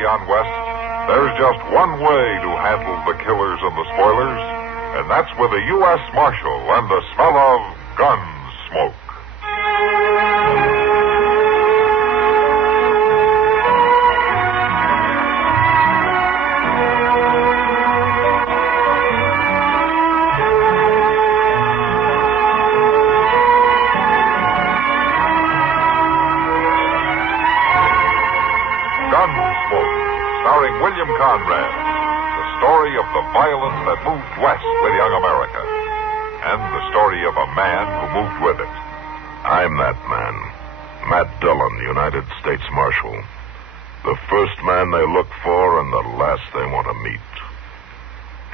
party on West, there's just one way to handle the killers and the spoilers, and that's with a U.S. Marshal and the smell of Gunsmoke. Gunsmoke, starring William Conrad, the story of the violence that moved west with young America, and the story of a man who moved with it. I'm that man, Matt Dillon, United States Marshal. The first man they look for and the last they want to meet.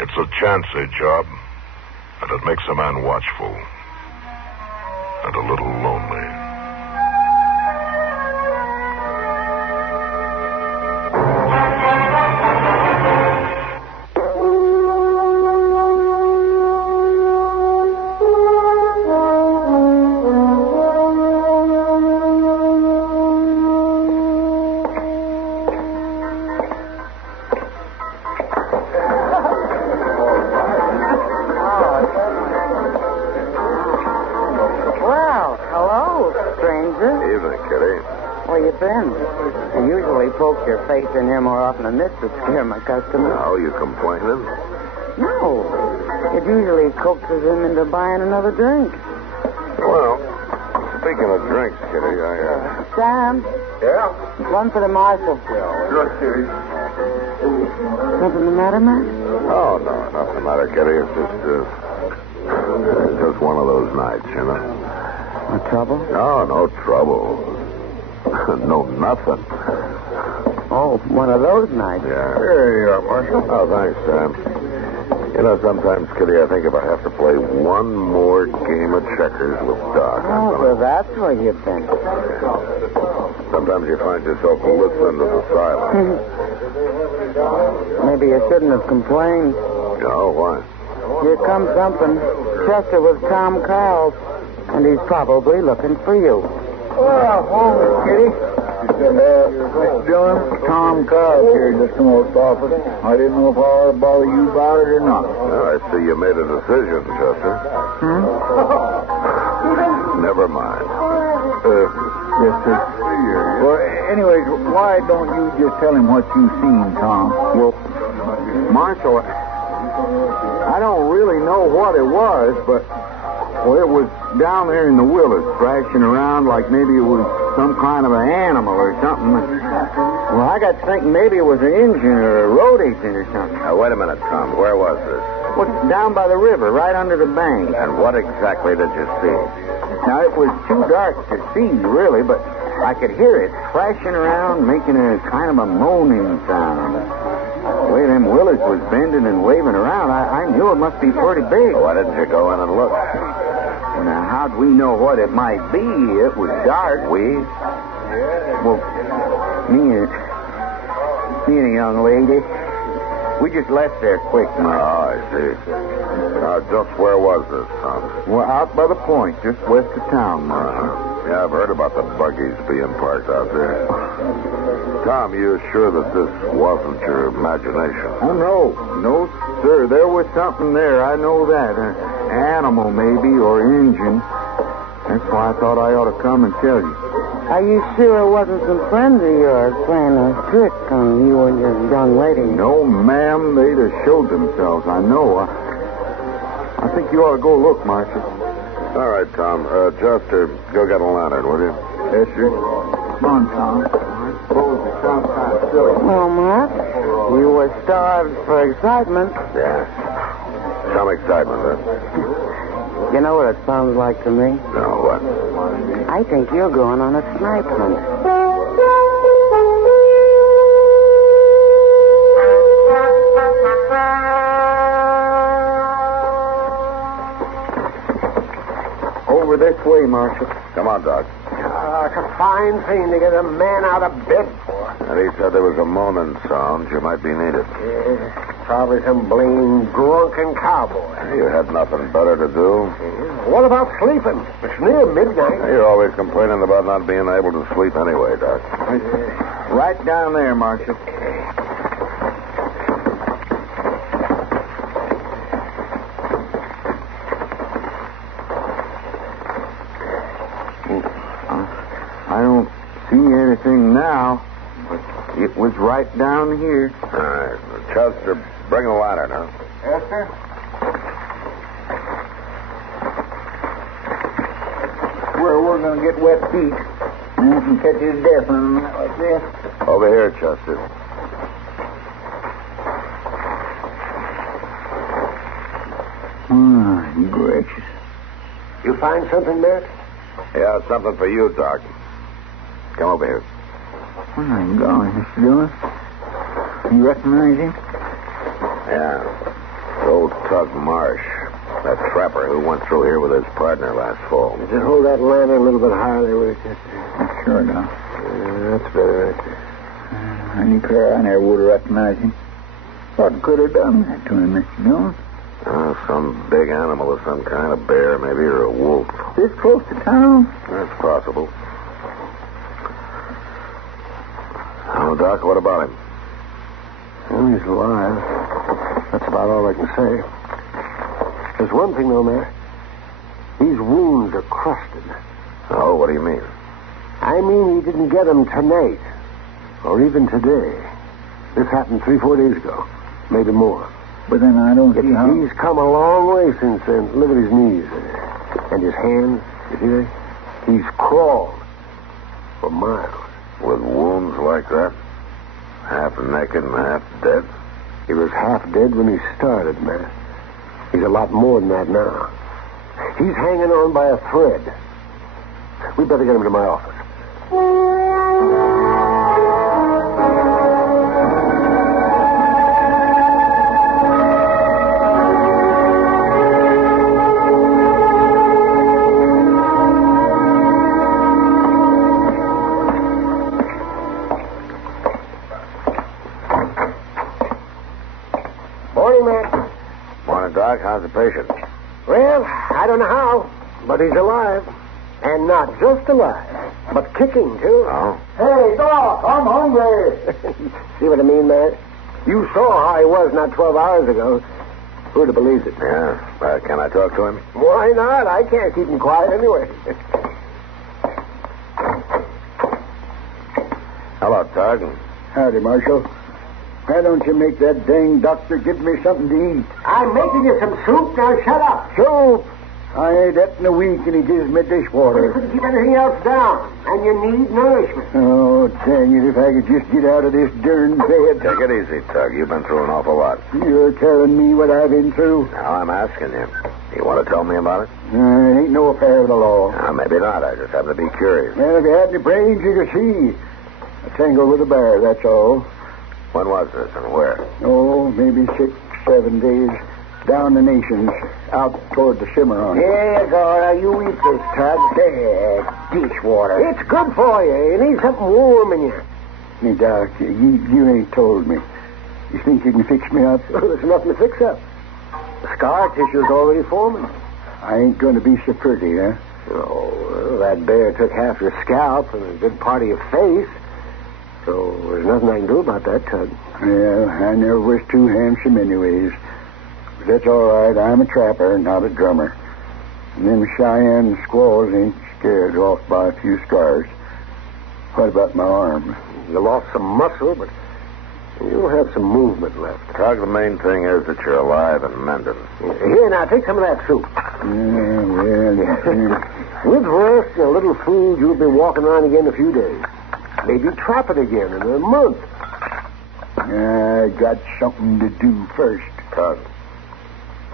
It's a chancy job, and it makes a man watchful and a little lonely. Your face in here more often than this would scare my customers. Oh, you complaining? No. It usually coaxes them into buying another drink. Well, speaking of drinks, Kitty, Sam? Yeah? One for the marshal. Sure, Kitty. Something the matter, Matt? Oh, no, nothing the matter, Kitty. It's just one of those nights, you know. No trouble? No trouble. No, nothing. Oh, one of those nights. Yeah. Here you are, Marshal. Oh, thanks, Sam. You know, sometimes, Kitty, I think if I have to play one more game of checkers with Doc, Oh, so that's where you've been. Sometimes you find yourself listening to the silence. Maybe you shouldn't have complained. Oh, why? Here comes something. Chester was Tom Carl's, and he's probably looking for you. Oh, Kitty. Dillon, Tom Carl's here just come over to office. I didn't know if I ought to bother you about it or not. Well, I see you made a decision, Chester. Never mind. Yes, sir. Well, anyways, why don't you just tell him what you've seen, Tom? Well, Marshal, I don't really know what it was, but, well, it was down there in the willows, thrashing around like maybe it was some kind of an animal or something. Well, I got to thinking maybe it was an engine or a road agent or something. Now, wait a minute, Tom. Where was this? Well, down by the river, right under the bank. And what exactly did you see? Now, it was too dark to see, really, but I could hear it thrashing around, making a kind of a moaning sound. The way them willows was bending and waving around, I knew it must be pretty big. Why didn't you go in and look? Now, how'd we know what it might be? It was dark. We? Well, me and a young lady, we just left there quick, Oh, I see. Now, just where was this, Tom? Well, out by the point, just west of town, Yeah, I've heard about the buggies being parked out there. Tom, you sure that this wasn't your imagination? Oh, no, sir. There was something there. I know that. An animal, maybe, or engine. That's why I thought I ought to come and tell you. Are you sure it wasn't some friends of yours playing a trick on you and your young lady? No, ma'am. They'd have showed themselves. I know. I think you ought to go look, Marshal. All right, Tom. Chester, go get a lantern, will you? Yes, sir. Come on, Tom. I suppose it sounds kind of silly. Well, Matt, you were starved for excitement. Yeah. Some excitement, huh? You know what it sounds like to me? No, what? I think you're going on a snipe hunt. Over this way, Marshal. Come on, Doc. It's a fine thing to get a man out of bed for. And he said there was a moaning sound. You might be needed. Probably some blamed drunken cowboy. You had nothing better to do. What about sleeping? It's near midnight. You're always complaining about not being able to sleep anyway, Doc. Right down there, Marshal. I don't see anything now, but it was right down here. All right. Chester, bring a lantern, huh? Yes, sir. Where we're going to get wet feet. And you can catch his death on a night like this. Over here, Chester. Gracious. You find something, Matt? Yeah, something for you, Doc. Come over here. My golly, Mr. Dillon. You recognize him? Yeah. Old Tug Marsh. That trapper who went through here with his partner last fall. Just hold that lantern a little bit higher there, will you, Chester? Sure, Doc. That's better right there. I declare I never would have recognized him. What could have done that to him, Mr. Dillon? Some big animal of some kind, a bear maybe, or a wolf. This close to town? That's possible. Oh, Doc, what about him? Well, he's alive. That's about all I can say. There's one thing, though, Matt. These wounds are crusted. Oh, what do you mean? I mean he didn't get them tonight. Or even today. This happened 3-4 days ago. Maybe more. But then I don't see how... He's come a long way since then. Look at his knees there. And his hands. You see that? He's crawled for miles. With wounds like that? Half naked and half dead? He was half dead when he started, man. He's a lot more than that now. He's hanging on by a thread. We'd better get him to my office. Doc, how's the patient? Well, I don't know how, but he's alive. And not just alive, but kicking, too. Oh? Hey, Doc, I'm hungry. See what I mean, Matt? You saw how he was not 12 hours ago. Who'd have believed it? Yeah. Can I talk to him? Why not? I can't keep him quiet anyway. Hello, Tug. Howdy, Marshal. Why don't you make that dang doctor give me something to eat? I'm making you some soup. Now shut up. Soup? I ain't eaten in a week, and he gives me dishwater. You couldn't keep anything else down, and you need nourishment. Oh, dang it, if I could just get out of this darn bed. Take it easy, Tug. You've been through an awful lot. You're telling me what I've been through? Now, I'm asking you. You want to tell me about it? It ain't no affair of the law. Maybe not. I just happen to be curious. Well, if you had any brains, you could see. I tangled with a bear, that's all. When was this and where? Oh, maybe 6-7 days. Down the nations, out toward the Cimarron. Here you go. Now, you eat this, Tug. There, dishwater. It's good for you. You need something warm in you. Hey, Doc, you ain't told me. You think you can fix me up? There's nothing to fix up. The scar tissue's already forming. I ain't going to be so pretty, huh? Oh, well, that bear took half your scalp and a good part of your face. So there's nothing I can do about that, Tug. Well, I never was too handsome anyways. But that's all right. I'm a trapper, not a drummer. And them Cheyenne squaws ain't scared off by a few scars. What about my arm? You lost some muscle, but you'll have some movement left. Tug, the main thing is that you're alive and mending. Here, now, take some of that soup. With rest and a little food, you'll be walking around again in a few days. Maybe trapping again in a month. I got something to do first. Tug,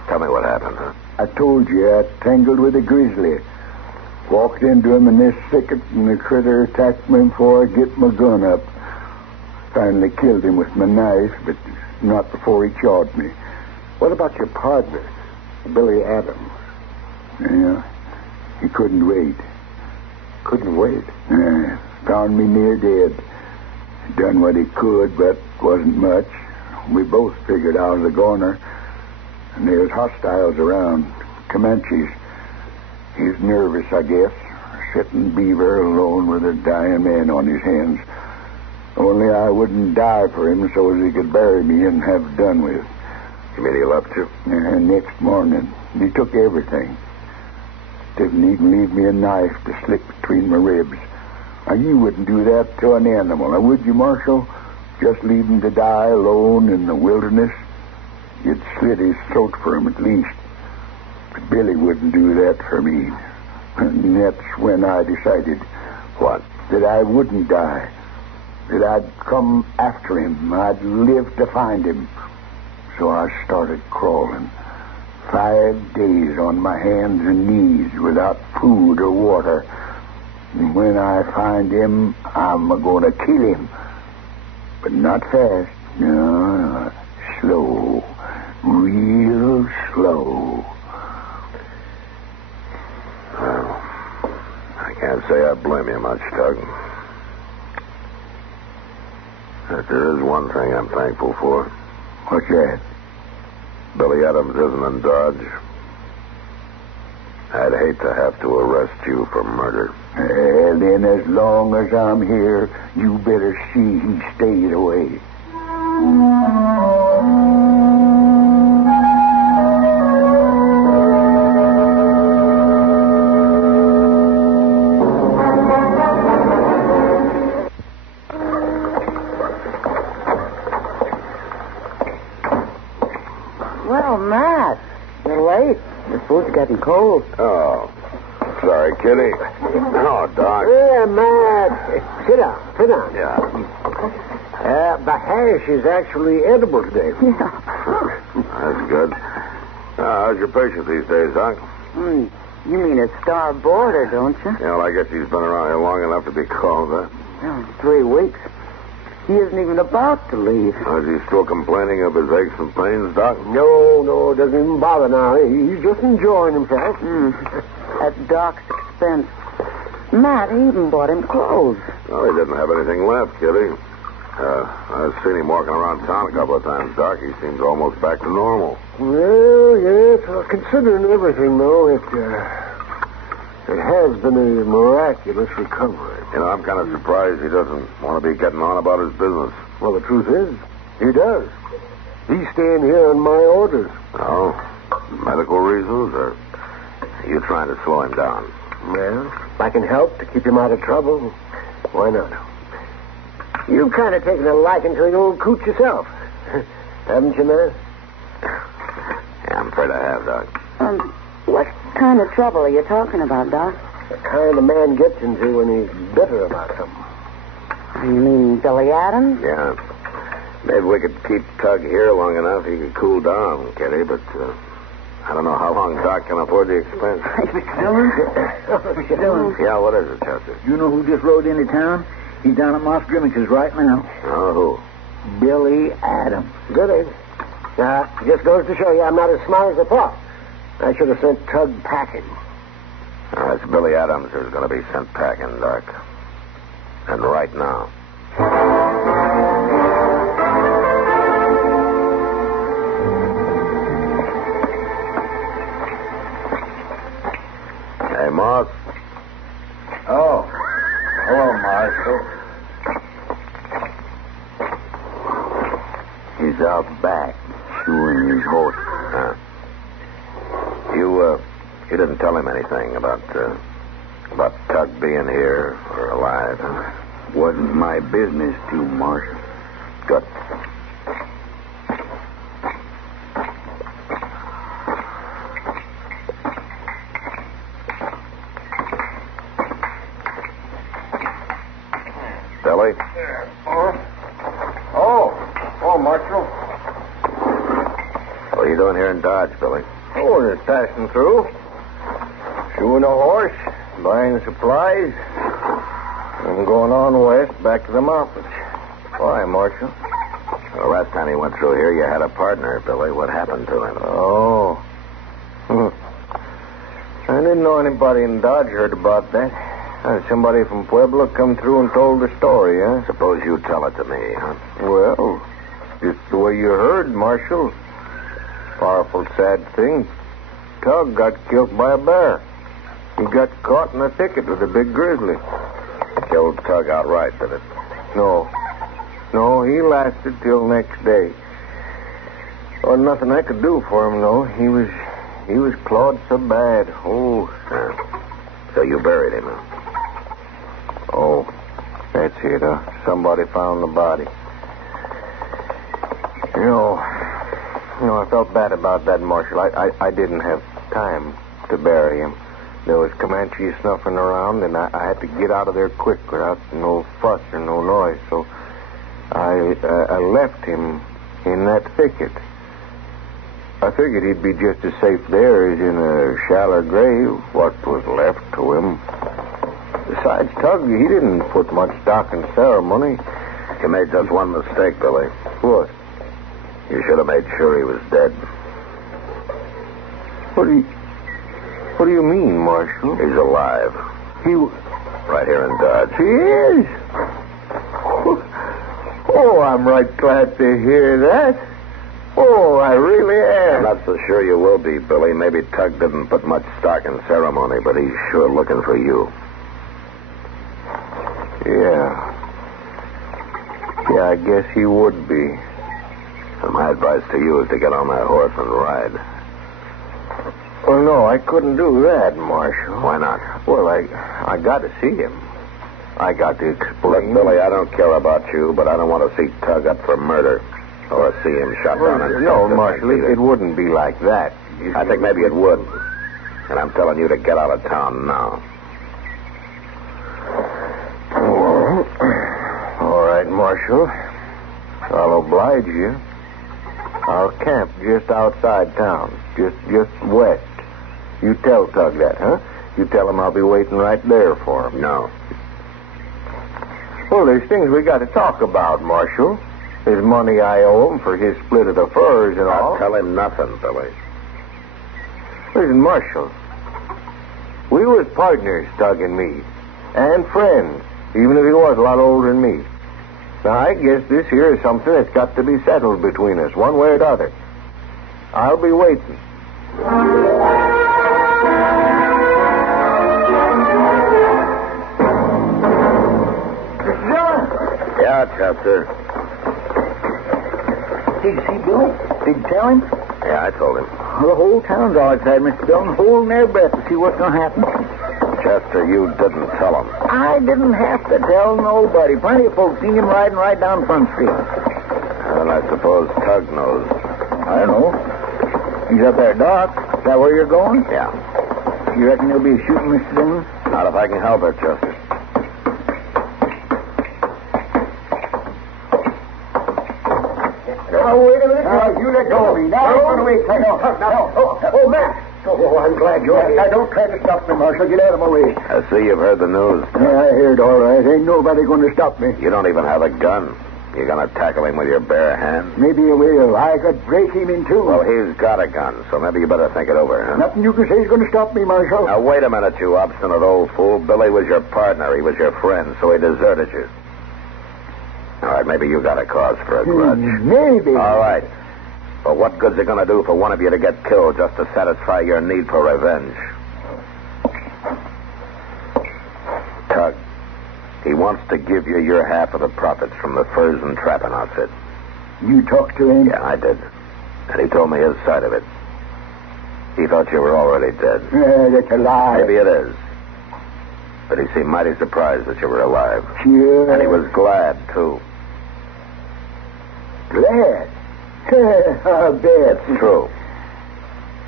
tell me what happened, huh? I told you I tangled with a grizzly. Walked into him in this thicket, and the critter attacked me before I get my gun up. Finally killed him with my knife, but not before he chawed me. What about your partner, Billy Adams? Yeah, he couldn't wait. Couldn't wait? Found me near dead. Done what he could, but wasn't much. we both figured out of the corner. And there's hostiles around. Comanches. He's nervous, I guess. Sitting beaver alone with a dying man on his hands. Only I wouldn't die for him so as he could bury me and have done with. You mean he left you? Next morning, he took everything. Didn't even leave me a knife to slip between my ribs. Now, you wouldn't do that to an animal, now, would you, Marshal? Just leave him to die alone in the wilderness? You'd slit his throat for him at least. But Billy wouldn't do that for me. And that's when I decided. What? That I wouldn't die. That I'd come after him. I'd live to find him. So I started crawling. 5 days on my hands and knees without food or water. And when I find him, I'm going to kill him. But not fast. No, slow. Real slow. Well, I can't say I blame you much, Tug. But there is one thing I'm thankful for. What's that? Billy Adams isn't in Dodge. I'd hate to have to arrest you for murder. Then as long as I'm here, you better see he stays away. Well, Matt, you're late. The food's getting cold. Oh, sorry, Kitty. No, Doc. Yeah, Matt. Sit down. Yeah. The hash is actually edible today. That's good. How's your patient these days, Doc? You mean a star boarder, don't you? Yeah, well, I guess he's been around here long enough to be called that. 3 weeks. He isn't even about to leave. Is he still complaining of his aches and pains, Doc? No, it doesn't even bother now. He's just enjoying himself. At Doc's expense. Matt even bought him clothes. Well, he didn't have anything left, Kitty. I've seen him walking around town a couple of times, Doc. He seems almost back to normal. Well, yes. Considering everything, though, it has been a miraculous recovery. You know, I'm kind of surprised he doesn't want to be getting on about his business. Well, the truth is, he does. He's staying here on my orders. Oh, medical reasons, or are you trying to slow him down? Well, if I can help to keep him out of trouble, why not? You've kind of taken a liking to the old coot yourself. Haven't you, man? Yeah, I'm afraid I have, Doc. What kind of trouble are you talking about, Doc? The kind a man gets into when he's bitter about something. You mean Billy Adams? Yeah. Maybe we could keep Tug here long enough he could cool down, Kitty, but I don't know how long Doc can afford the expense. Dillon? Yeah, what is it, Chester? You know who just rode into town? He's down at Moss Grimmick's right now. Oh, who? Billy Adams. Good, just goes to show you I'm not as smart as I thought. I should have sent Tug packing. It's Billy Adams who's going to be sent packing, Doc. And right now. Hey, Moss. Oh. Hello, Marshal. He's out back, shoeing his horse. You didn't tell him anything about Tug being here or alive, huh? Wasn't my business to, Marshal. Good. Billy? Oh, Marshal. What are you doing here in Dodge, Billy? Oh, just passing through. Shoeing a horse, buying supplies, and going on west back to the mountains. Why, Marshal? Well, last time he went through here, you had a partner, Billy. What happened to him? Oh. I didn't know anybody in Dodge heard about that. Somebody from Pueblo come through and told the story, huh? Suppose you tell it to me, huh? Well, just the way you heard, Marshal. Powerful sad thing. Tug got killed by a bear. He got caught in a thicket with a big grizzly. Killed Tug outright, did it? No, he lasted till next day. Oh, nothing I could do for him, though. He was clawed so bad. Oh. So you buried him, huh? Oh, that's it, huh? Somebody found the body. You know, I felt bad about that, Marshal. I didn't have time to bury him. There was Comanches snuffing around, and I had to get out of there quick without no fuss or no noise. So I left him in that thicket. I figured he'd be just as safe there as in a shallow grave, what was left to him. Besides, Tug, he didn't put much stock in ceremony. You made just one mistake, Billy. What? You should have made sure he was dead. What do you mean, Marshal? He's alive. Right here in Dodge. He is? Oh, I'm right glad to hear that. Oh, I really am. I'm not so sure you will be, Billy. Maybe Tug didn't put much stock in ceremony, but he's sure looking for you. Yeah, I guess he would be. And my advice to you is to get on that horse and ride. Oh, no, I couldn't do that, Marshal. Why not? Well, I got to see him. I got to explain. Look, Billy, I don't care about you, but I don't want to see Tug up for murder. Or see him shot down and no, Marshal, it wouldn't be like that. I think maybe it would. And I'm telling you to get out of town now. All right, Marshal. I'll oblige you. I'll camp just outside town, just west. You tell Tug that, huh? You tell him I'll be waiting right there for him. No. Well, there's things we got to talk about, Marshal. There's money I owe him for his split of the furs and all. I'll tell him nothing, Billy. Listen, Marshal. We was partners, Tug and me. And friends, even if he was a lot older than me. Now, I guess this here is something that's got to be settled between us, one way or the other. I'll be waiting. Mr. Dillon! Yeah, Chester. Did you see Billy? Did you tell him? Yeah, I told him. Well, the whole town's all excited, Mr. Dillon, holding their breath to see what's going to happen. Chester, you didn't tell him. I didn't have to tell nobody. Plenty of folks seen him riding right down Front Street. And I suppose Tug knows. I don't know. He's up there, Doc. Is that where you're going? Yeah. You reckon there'll be a shooting, Mr. Dillon? Not if I can help it, Chester. Now, wait a minute. Now, you let go of me. Now, run away. No. Oh, Matt. Oh, I'm glad you're here. Now, don't try to stop me, Marshal. Get out of my way. I see you've heard the news. Yeah, I heard all right. Ain't nobody going to stop me. You don't even have a gun. You're going to tackle him with your bare hands? Maybe you will. I could break him in two. Well, he's got a gun, so maybe you better think it over, huh? Nothing you can say is going to stop me, Marshal. Now, wait a minute, you obstinate old fool. Billy was your partner. He was your friend, so he deserted you. All right, maybe you got a cause for a grudge. Maybe. All right. But what good's it going to do for one of you to get killed just to satisfy your need for revenge? Tug, he wants to give you your half of the profits from the furs and trapping outfit. You talked to him? Yeah, I did. And he told me his side of it. He thought you were already dead. That's a lie. Maybe it is. But he seemed mighty surprised that you were alive. Sure. And he was glad, too. Glad? I bet. It's true.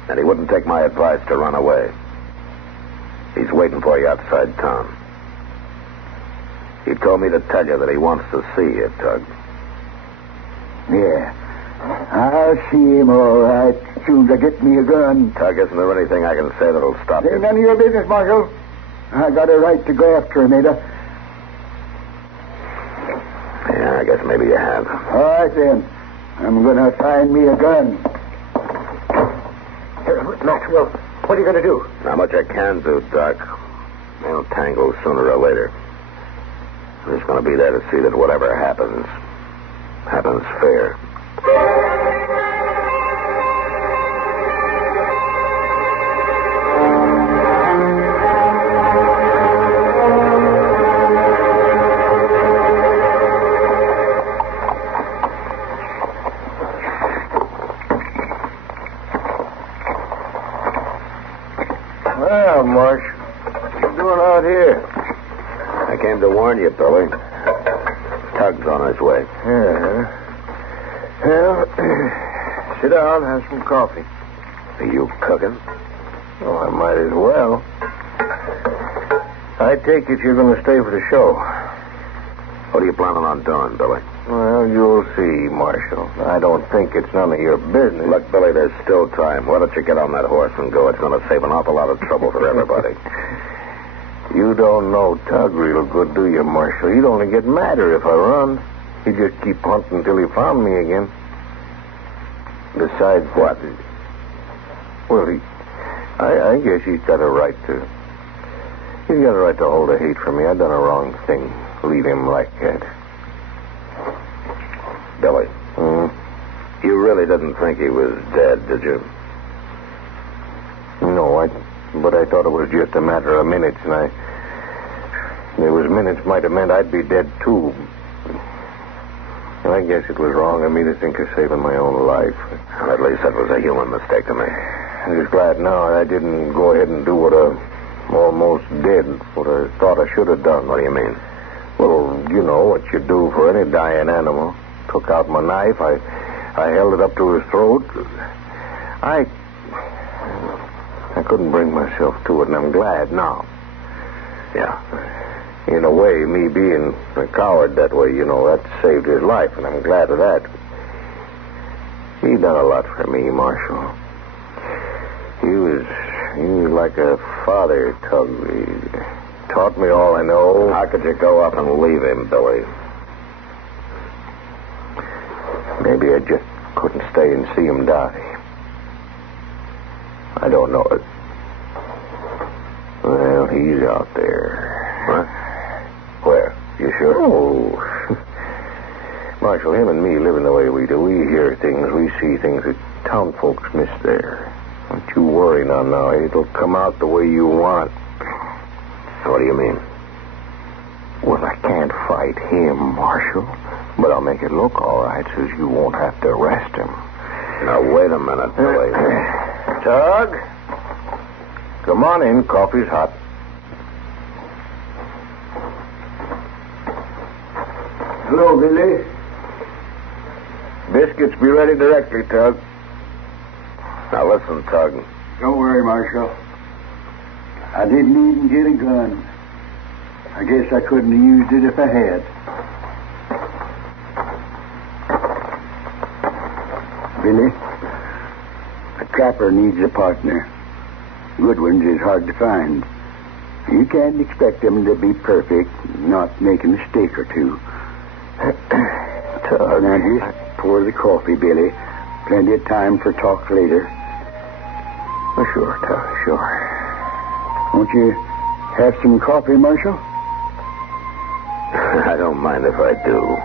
And he wouldn't take my advice to run away. He's waiting for you outside town. He told me to tell you that he wants to see you, Tug. Yeah. I'll see him all right as soon as I get me a gun. Tug, isn't there anything I can say that'll stop Ain't you? none of your business, Marshal. I got a right to go after him, ain't I? Yeah, I guess maybe you have. All right, then. I'm going to find me a gun. Maxwell, what are you going to do? Not much I can do, Doc. They'll tangle sooner or later. I'm just going to be there to see that whatever happens, happens fair. warn you, Billy. Tug's on his way. Yeah. Well, sit down, have some coffee. Are you cooking? Oh, I might as well. I take it you're going to stay for the show. What are you planning on doing, Billy? Well, you'll see, Marshal. I don't think it's none of your business. Look, Billy, there's still time. Why don't you get on that horse and go? It's going to save an awful lot of trouble for everybody. You don't know Tug real good, do you, Marshal? He'd only get madder if I run. He'd just keep hunting until he found me again. Besides what? Well, I guess he's got a right to... He's got a right to hold a hate for me. I done a wrong thing. Leave him like that. Billy. You really didn't think he was dead, did you? No, but I thought it was just a matter of minutes, and there was minutes might have meant I'd be dead, too. And I guess it was wrong of me to think of saving my own life. Well, at least that was a human mistake to me. I'm just glad now I didn't go ahead and do what I almost did, what I thought I should have done. What do you mean? Well, you know what you do for any dying animal. Took out my knife. I held it up to his throat. I couldn't bring myself to it, and I'm glad now. Yeah. In a way, me being a coward that way, that saved his life, and I'm glad of that. He done a lot for me, Marshal. He was like a father, Tug. He taught me all I know. How could you go up and leave him, Billy? Maybe I just couldn't stay and see him die. I don't know it. Well, he's out there. What? Where? You sure? Oh. Marshal, him and me living the way we do, we hear things, we see things that town folks miss there. Don't you worry now. It'll come out the way you want. What do you mean? Well, I can't fight him, Marshal. But I'll make it look all right so you won't have to arrest him. Now, wait a minute, Billy. Tug? Come on in. Coffee's hot. Hello, Billy. Biscuits be ready directly, Tug. Now, listen, Tug. Don't worry, Marshal. I didn't even get a gun. I guess I couldn't have used it if I had. Billy, a trapper needs a partner. Good ones is hard to find. You can't expect them to be perfect, not make a mistake or two. Tug, now just pour the coffee, Billy. Plenty of time for talk later. Oh, sure, Tug, sure. Won't you have some coffee, Marshal? I don't mind if I do.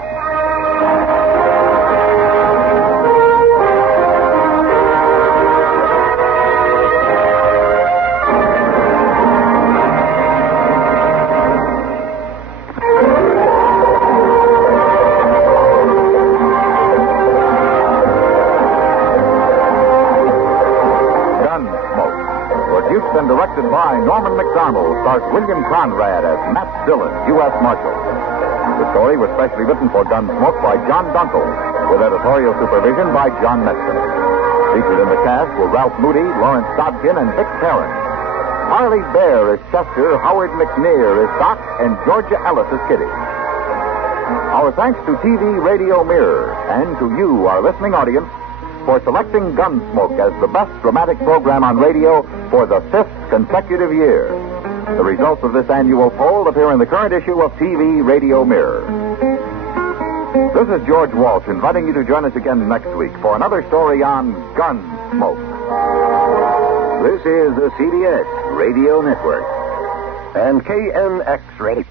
And directed by Norman MacDonnell, stars William Conrad as Matt Dillon, U.S. Marshal. The story was specially written for Gunsmoke by John Dunkel, with editorial supervision by John Meston. Featured in the cast were Ralph Moody, Lawrence Dobkin, and Vic Perrin. Parley Baer as Chester, Howard McNear as Doc, and Georgia Ellis as Kitty. Our thanks to TV Radio Mirror and to you, our listening audience, for selecting Gunsmoke as the best dramatic program on radio for the 5th consecutive year. The results of this annual poll appear in the current issue of TV Radio Mirror. This is George Walsh inviting you to join us again next week for another story on Gunsmoke. This is the CBS Radio Network And KNX Radio.